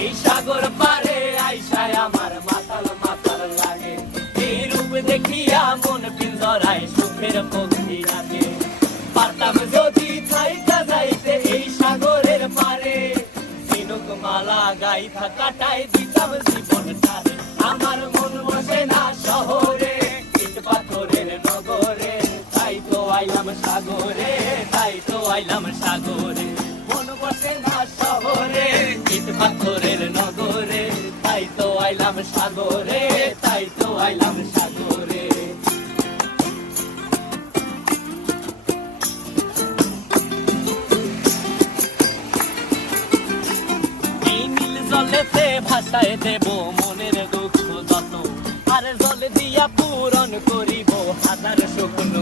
এই সাগর পারে আইসায় আমার মাতাল মাতাল লাগে। এই রূপ দেখিয়া মন পিঞ্জরায় সুখের পক্ষী ডাকে। পারতাম যদি থাইকা যাইতে এই সাগরের পারে, ঝিনুক মালা গাইথা কাটাই দিতাম জীবনটারে। আমার মন বসে না শহরে, ইট পাথরের নগরে, তাই তো আইলাম সাগরে, তাই তো আইলাম সাগরে। মন বসে না শহরে, ইট পাথরের নগরে, তাই তো আইলাম সাগরে, তাই তো আইলাম সাগরে। এই নীল জলেতে ভাসায় দেব মনের দুঃখ যত, আর জল দিয়া পূরণ করিব হাজার শুকনো